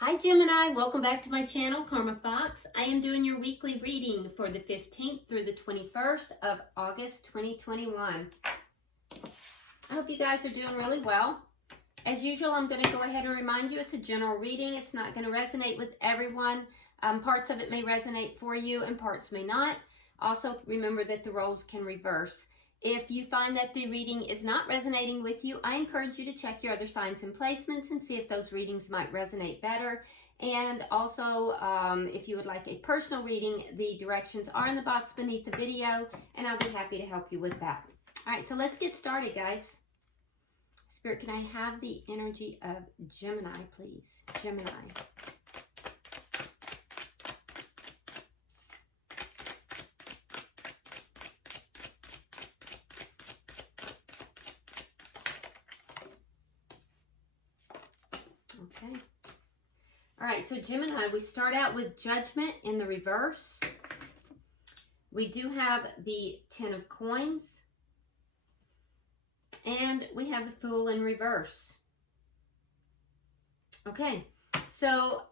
Hi Gemini, welcome back to my channel, Karma Fox. I am doing your weekly reading for the 15th through the 21st of August 2021. I hope you guys are doing really well. As usual, I'm going to go ahead and remind you it's a general reading. It's not going to resonate with everyone. Parts of it may resonate for you and parts may not. Also, remember that the roles can reverse. If you find that the reading is not resonating with you, I encourage you to check your other signs and placements and see if those readings might resonate better. And also, if you would like a personal reading, the directions are in the box beneath the video, and I'll be happy to help you with that. All right, so let's get started, guys. Spirit, can I have the energy of Gemini, please? Gemini. Okay. All right, so Gemini, we start out with Judgment in the reverse. We do have the Ten of Coins. And we have the Fool in reverse. Okay, so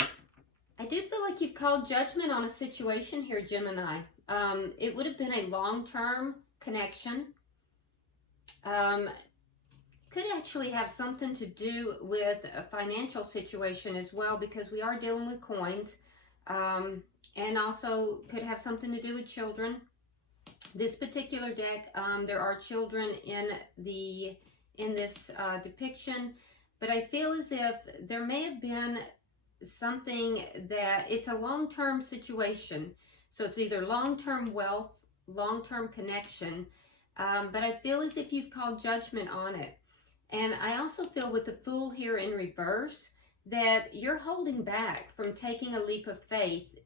I do feel like you've called judgment on a situation here, Gemini. It would have been a long-term connection. Could actually have something to do with a financial situation as well, because we are dealing with coins, and also could have something to do with children. This particular deck, there are children in this depiction, but I feel as if there may have been something that it's a long-term situation. So it's either long-term wealth, long-term connection, but I feel as if you've called judgment on it. And I also feel with the Fool here in reverse that you're holding back from taking a leap of faith.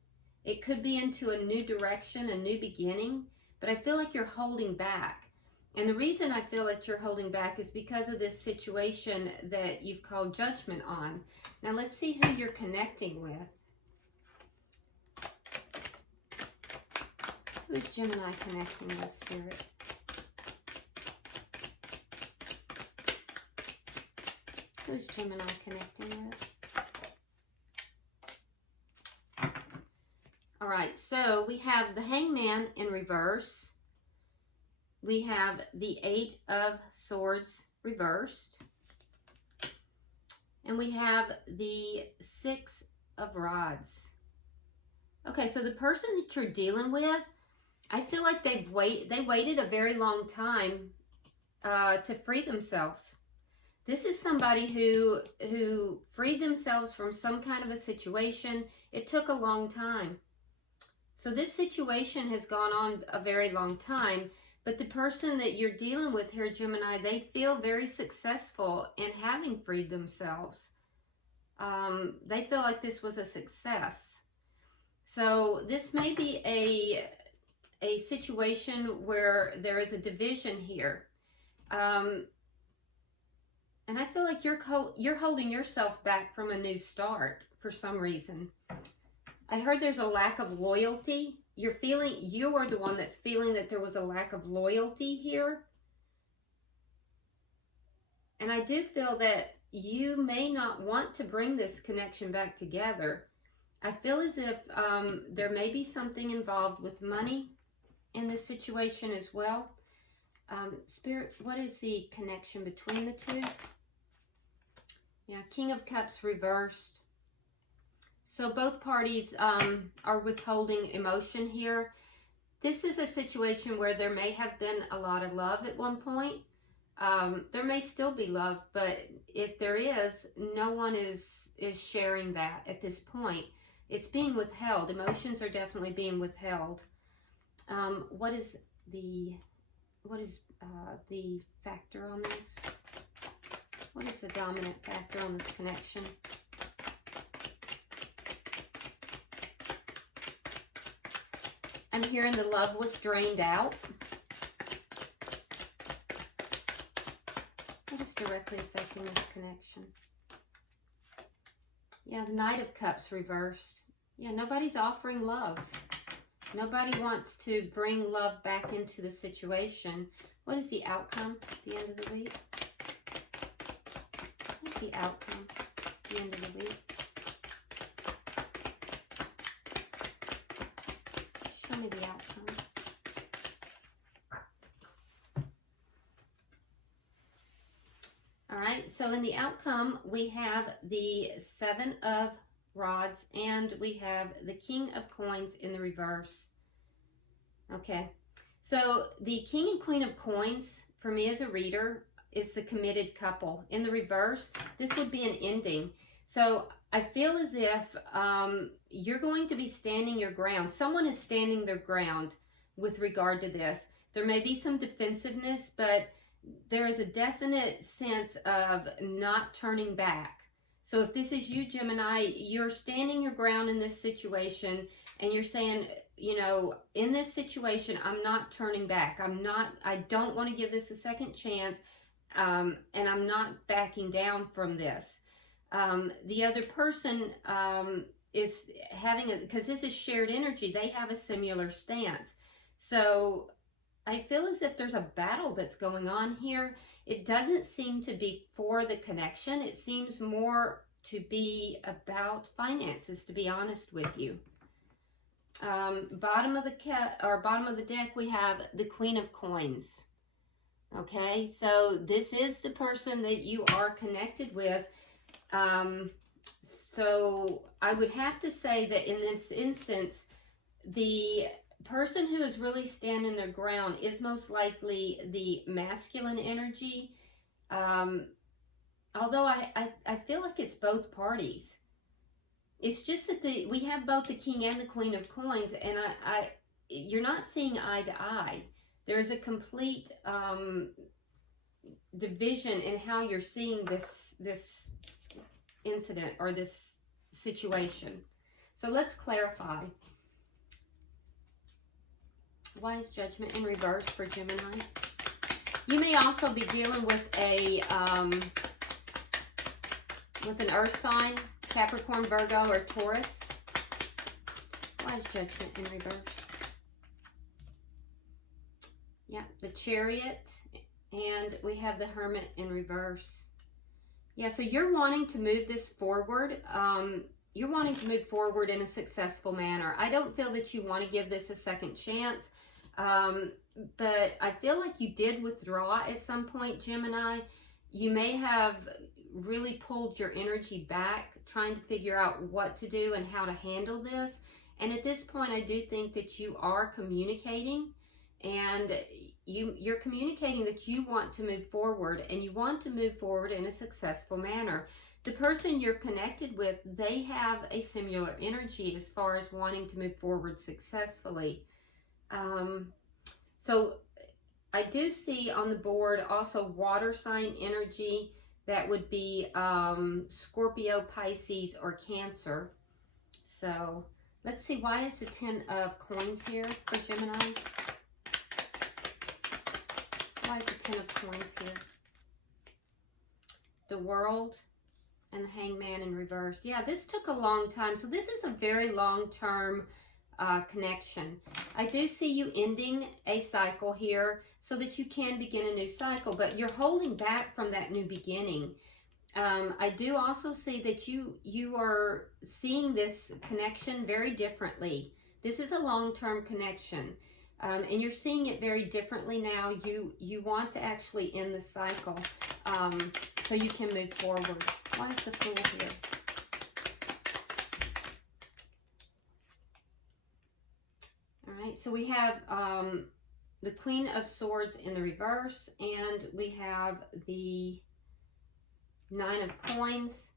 It could be into a new direction, a new beginning, but I feel like you're holding back. And the reason I feel that you're holding back is because of this situation that you've called judgment on. Now let's see who you're connecting with. Who is Gemini connecting with, Spirit? Who's Gemini connecting with? All right, so we have the Hangman in reverse. We have the Eight of Swords reversed. And we have the Six of Rods. Okay, so the person that you're dealing with, I feel like they waited a very long time to free themselves. This is somebody who freed themselves from some kind of a situation. It took a long time. So this situation has gone on a very long time, but the person that you're dealing with here, Gemini, they feel very successful in having freed themselves. They feel like this was a success. So this may be a situation where there is a division here. And I feel like you're holding yourself back from a new start for some reason. I heard there's a lack of loyalty. You are the one that's feeling that there was a lack of loyalty here. And I do feel that you may not want to bring this connection back together. I feel as if there may be something involved with money in this situation as well. Spirit, what is the connection between the two? Yeah, King of Cups reversed. So both parties are withholding emotion here. This is a situation where there may have been a lot of love at one point. There may still be love, but if there is, no one is sharing that at this point. It's being withheld. Emotions are definitely being withheld. What is the factor on this? What is the dominant factor on this connection? I'm hearing the love was drained out. What is directly affecting this connection? Yeah, the Knight of Cups reversed. Yeah, nobody's offering love. Nobody wants to bring love back into the situation. What is the outcome at the end of the week? What is the outcome at the end of the week? me the outcome. All right, so in the outcome, we have the 7 of Rods, and we have the King of Coins in the reverse. Okay, so the King and Queen of Coins, for me as a reader, is the committed couple. In the reverse, this would be an ending. So I feel as if you're going to be standing your ground. Someone is standing their ground with regard to this. There may be some defensiveness, but there is a definite sense of not turning back. So if this is you, Gemini, you're standing your ground in this situation, and you're saying, you know, in this situation, I'm not turning back. I don't want to give this a second chance, and I'm not backing down from this. The other person is having because this is shared energy, they have a similar stance. So I feel as if there's a battle that's going on here. It doesn't seem to be for the connection. It seems more to be about finances, to be honest with you. Bottom of the deck, we have the Queen of Coins. Okay, so this is the person that you are connected with. So I would have to say that in this instance, the person who is really standing their ground is most likely the masculine energy. Although I feel like it's both parties. It's just that we have both the King and the Queen of Coins, and you're not seeing eye to eye. There's a complete division in how you're seeing this incident or this situation. So let's clarify. Why is Judgment in reverse for Gemini? You may also be dealing with an earth sign, Capricorn, Virgo, or Taurus. Why is Judgment in reverse? Yeah, the Chariot, and we have the Hermit in reverse. Yeah, so you're wanting to move this forward. You're wanting to move forward in a successful manner. I don't feel that you want to give this a second chance, but I feel like you did withdraw at some point, Gemini. You may have really pulled your energy back, trying to figure out what to do and how to handle this. And at this point, I do think that you are communicating, and you're communicating that you want to move forward, and you want to move forward in a successful manner. The person you're connected with, they have a similar energy as far as wanting to move forward successfully. So I do see on the board also water sign energy. That would be Scorpio, Pisces, or Cancer. So let's see, why is the 10 of Coins here for Gemini? Why is the 10 of Coins here? The World and the Hangman in reverse. Yeah, this took a long time. So this is a very long-term connection. I do see you ending a cycle here so that you can begin a new cycle, but you're holding back from that new beginning. I do also see that you are seeing this connection very differently. This is a long-term connection, and you're seeing it very differently now. You want to actually end the cycle so you can move forward. Why is the Fool here? All right, so we have the Queen of Swords in the reverse, and we have the 9 of Coins.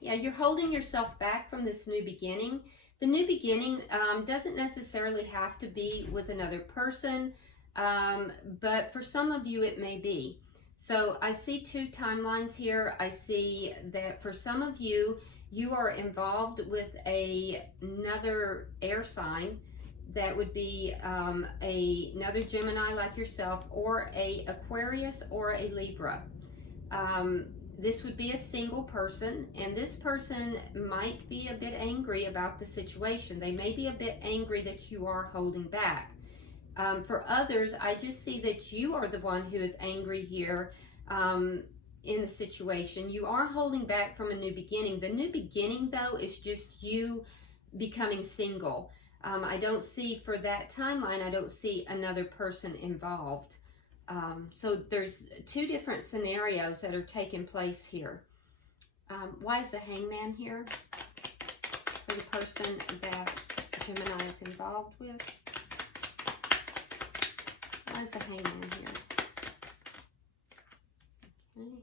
Yeah, you're holding yourself back from this new beginning. The new beginning doesn't necessarily have to be with another person, but for some of you it may be. So I see 2 timelines here. I see that for some of you, you are involved with another air sign. That would be another Gemini like yourself, or a Aquarius, or a Libra. This would be a single person, and this person might be a bit angry about the situation. They may be a bit angry that you are holding back. For others, I just see that you are the one who is angry here in the situation. You are holding back from a new beginning. The new beginning, though, is just you becoming single. I don't see, for that timeline, I don't see another person involved. So there's two different scenarios that are taking place here. Why is the Hangman here for the person that Gemini is involved with? Why is the Hangman here? Okay.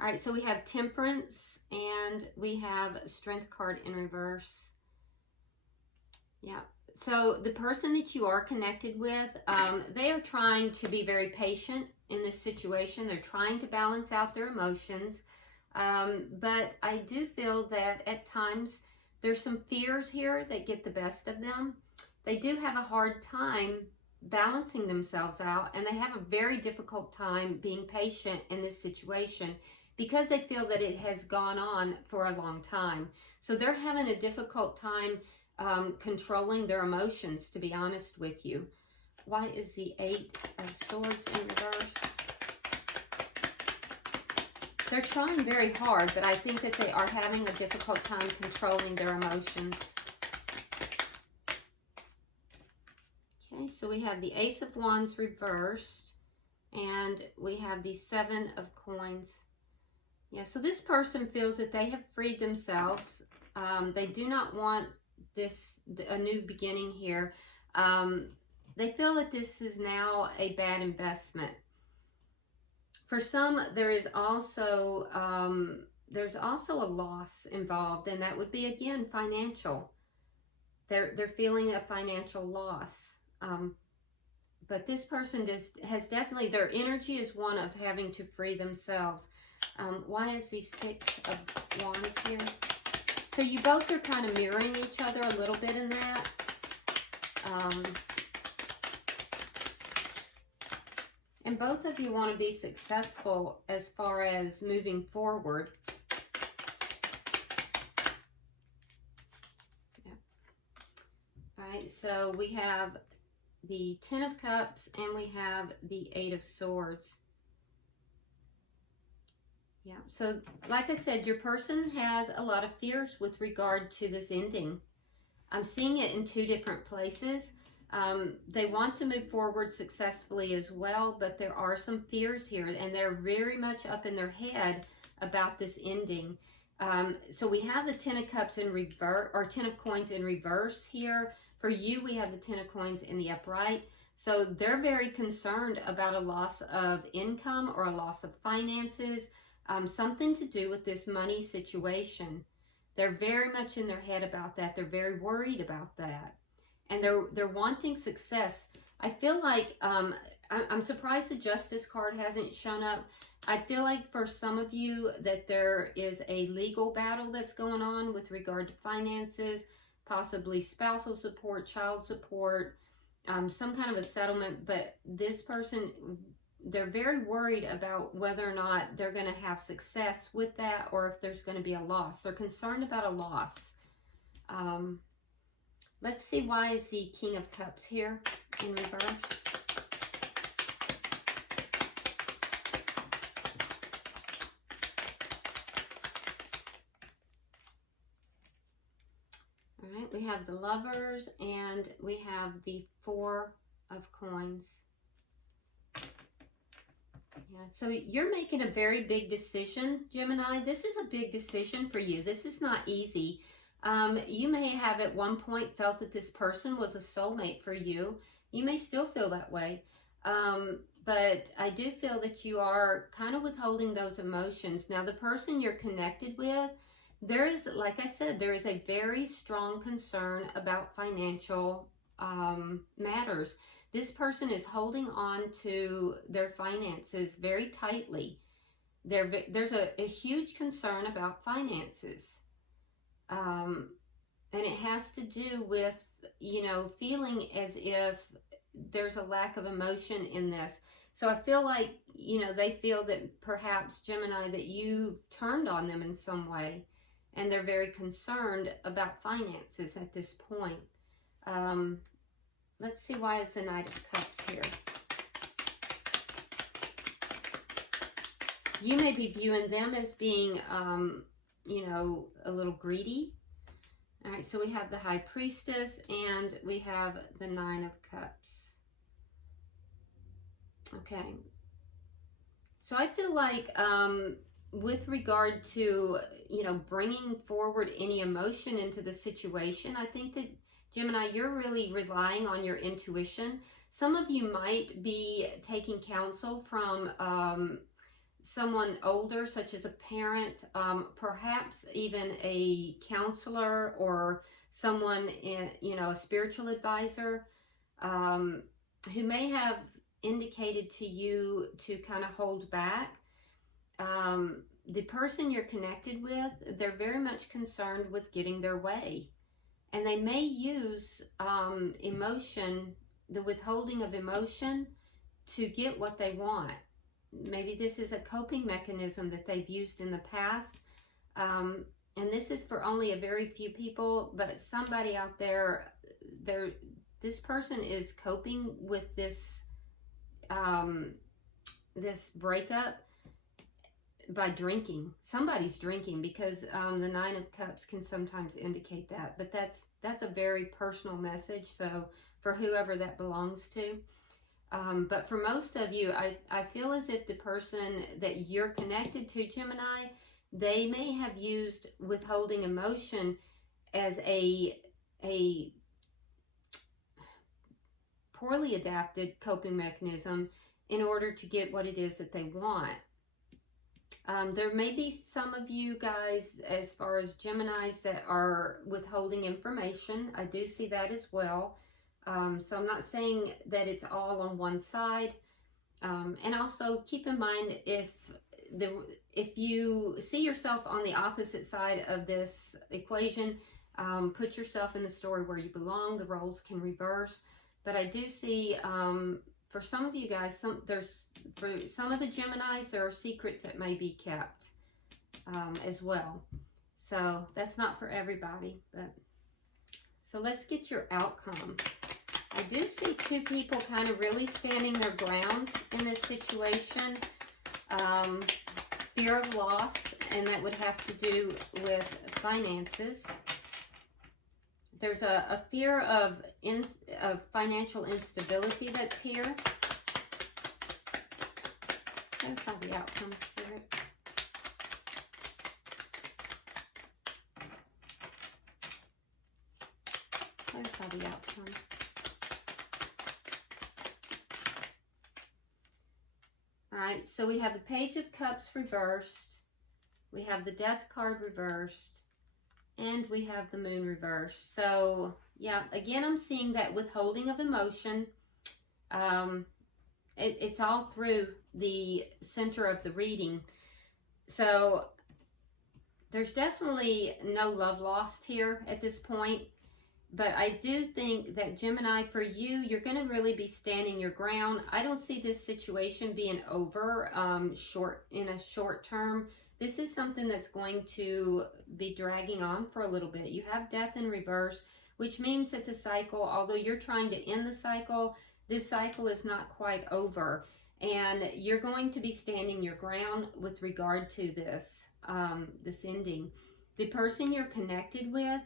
All right, so we have Temperance and we have Strength card in reverse. Yeah. So the person that you are connected with, they are trying to be very patient in this situation. They're trying to balance out their emotions. But I do feel that at times there's some fears here that get the best of them. They do have a hard time balancing themselves out, and they have a very difficult time being patient in this situation because they feel that it has gone on for a long time. So they're having a difficult time controlling their emotions, to be honest with you. Why is the Eight of Swords in reverse? They're trying very hard, but I think that they are having a difficult time controlling their emotions. Okay, so we have the Ace of Wands reversed, and we have the Seven of Coins. Yeah, so this person feels that they have freed themselves. They do not want a new beginning here. They feel that this is now a bad investment. For some, there is also there's also a loss involved, and that would be, again, financial. They're feeling a financial loss. But this person has definitely, their energy is one of having to free themselves. Why is the Six of Wands here? So you both are kind of mirroring each other a little bit in that. And both of you want to be successful as far as moving forward. Yeah. All right, so we have the Ten of Cups and we have the Eight of Swords. Yeah, so like I said, your person has a lot of fears with regard to this ending. I'm seeing it in two different places. They want to move forward successfully as well, but there are some fears here, and they're very much up in their head about this ending. So we have the Ten of Cups in reverse, or Ten of Coins in reverse here. For you, we have the Ten of Coins in the upright. So they're very concerned about a loss of income or a loss of finances, something to do with this money situation. They're very much in their head about that. They're very worried about that. And they're wanting success. I feel like, I'm surprised the Justice card hasn't shown up. I feel like for some of you that there is a legal battle that's going on with regard to finances, possibly spousal support, child support, some kind of a settlement. But this person, they're very worried about whether or not they're going to have success with that, or if there's going to be a loss. They're concerned about a loss. Let's see, why is the King of Cups here in reverse? All right, we have the Lovers and we have the Four of Coins. Yeah, so you're making a very big decision, Gemini. This is a big decision for you. This is not easy. You may have at one point felt that this person was a soulmate for you. You may still feel that way. But I do feel that you are kind of withholding those emotions. Now, the person you're connected with, there is, like I said, there is a very strong concern about financial matters. This person is holding on to their finances very tightly. There's a huge concern about finances. And it has to do with, you know, feeling as if there's a lack of emotion in this. So I feel like, you know, they feel that perhaps, Gemini, that you've turned on them in some way, and they're very concerned about finances at this point. Let's see, why is the Knight of Cups here? You may be viewing them as being, you know, a little greedy. All right, so we have the High Priestess and we have the Nine of Cups. Okay. So I feel like with regard to, you know, bringing forward any emotion into the situation, I think that, Gemini, you're really relying on your intuition. Some of you might be taking counsel from someone older, such as a parent, perhaps even a counselor or someone, you know, a spiritual advisor, who may have indicated to you to kind of hold back. The person you're connected with, they're very much concerned with getting their way. And they may use emotion, the withholding of emotion, to get what they want. Maybe this is a coping mechanism that they've used in the past. And this is for only a very few people, but somebody out there, this person is coping with this, this breakup by drinking. Somebody's drinking, because the Nine of Cups can sometimes indicate that, but that's a very personal message, so for whoever that belongs to. But for most of you, I feel as if the person that you're connected to, Gemini, they may have used withholding emotion as a poorly adapted coping mechanism in order to get what it is that they want. There may be some of you guys, as far as Geminis, that are withholding information. I do see that as well. So I'm not saying that it's all on one side. And also keep in mind, if you see yourself on the opposite side of this equation, put yourself in the story where you belong. The roles can reverse. But I do see, for some of you guys, for some of the Geminis, there are secrets that may be kept as well. So that's not for everybody. But so let's get your outcome. I do see two people kind of really standing their ground in this situation. Fear of loss, and that would have to do with finances. There's a fear of financial instability that's here. Clarify the outcome, Spirit. Clarify the outcome. Alright, so we have the Page of Cups reversed. We have the Death card reversed. And we have the Moon reversed. So, yeah, again, I'm seeing that withholding of emotion. It's all through the center of the reading. So, there's definitely no love lost here at this point. But I do think that, Gemini, for you, you're going to really be standing your ground. I don't see this situation being over in a short term. This is something that's going to be dragging on for a little bit. You have Death in reverse, which means that the cycle, although you're trying to end the cycle, this cycle is not quite over. And you're going to be standing your ground with regard to this, this ending. The person you're connected with,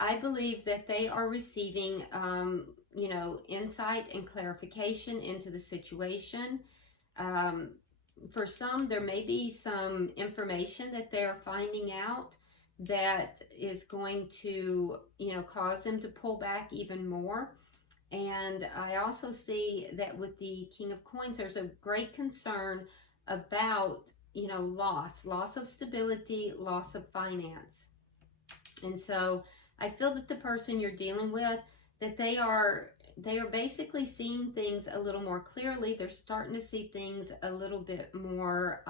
I believe that they are receiving, you know, insight and clarification into the situation. For some, there may be some information that they're finding out that is going to, you know, cause them to pull back even more. And I also see that with the King of Coins, there's a great concern about, you know, loss of stability, loss of finance. And so I feel that the person you're dealing with, that they are basically seeing things a little more clearly. They're starting to see things a little bit more,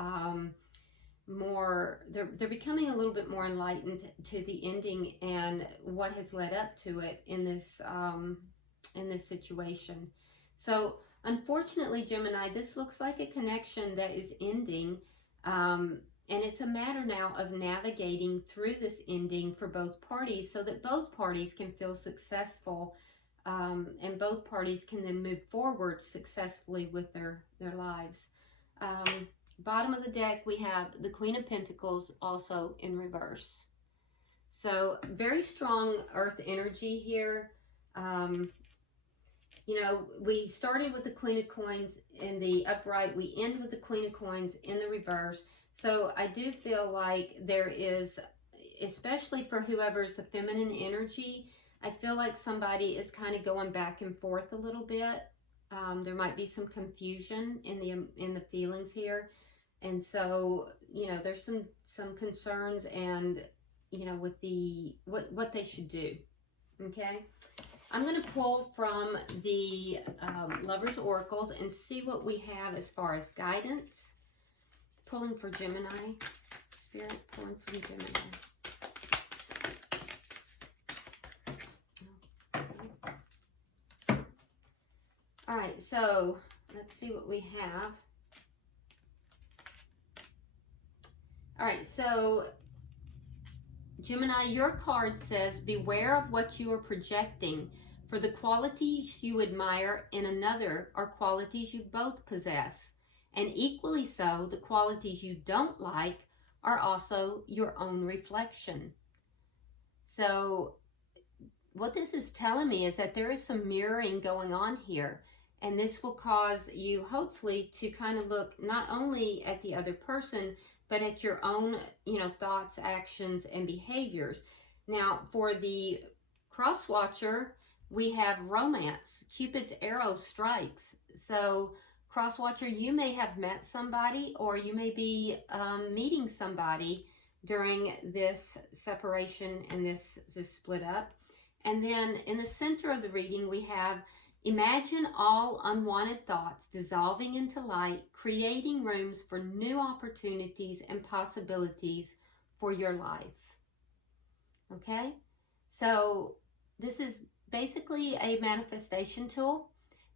they're becoming a little bit more enlightened to the ending and what has led up to it in this situation. So unfortunately, Gemini, this looks like a connection that is ending, and it's a matter now of navigating through this ending for both parties so that both parties can feel successful. And both parties can then move forward successfully with their lives. Bottom of the deck, we have the Queen of Pentacles also in reverse. So very strong earth energy here. You know, we started with the Queen of Coins in the upright. We end with the Queen of Coins in the reverse. So I do feel like there is, especially for whoever's the feminine energy, I feel like somebody is kind of going back and forth a little bit. There might be some confusion in the feelings here. And so, you know, there's some concerns and, you know, with the, what they should do. Okay. I'm going to pull from the Lovers Oracles and see what we have as far as guidance. Pulling for Gemini. Spirit, pulling from Gemini. All right, so let's see what we have. All right, so Gemini, your card says, beware of what you are projecting, for the qualities you admire in another are qualities you both possess. And equally so, the qualities you don't like are also your own reflection. So what this is telling me is that there is some mirroring going on here. And this will cause you, hopefully, to kind of look not only at the other person, but at your own, you know, thoughts, actions, and behaviors. Now, for the cross watcher, we have romance. Cupid's arrow strikes. So, cross watcher, you may have met somebody, or you may be meeting somebody during this separation and this split up. And then in the center of the reading, we have, imagine all unwanted thoughts dissolving into light, creating rooms for new opportunities and possibilities for your life. Okay? So this is basically a manifestation tool.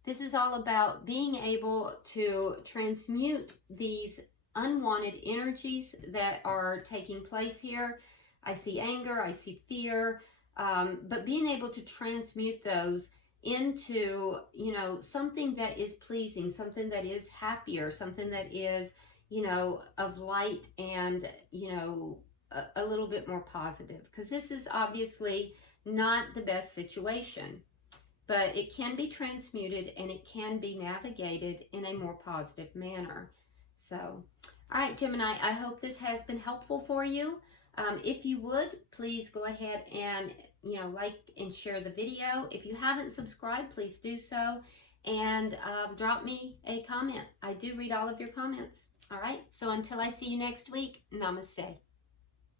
This is all about being able to transmute these unwanted energies that are taking place here. I see anger, I see fear, but being able to transmute those into, you know, something that is pleasing, something that is happier, something that is, you know, of light and, you know, a little bit more positive. Because this is obviously not the best situation, but it can be transmuted and it can be navigated in a more positive manner. So, all right, Gemini, I hope this has been helpful for you. If you would, please go ahead and, you know, like and share the video. If you haven't subscribed, please do so. And drop me a comment. I do read all of your comments. All right. So until I see you next week, namaste.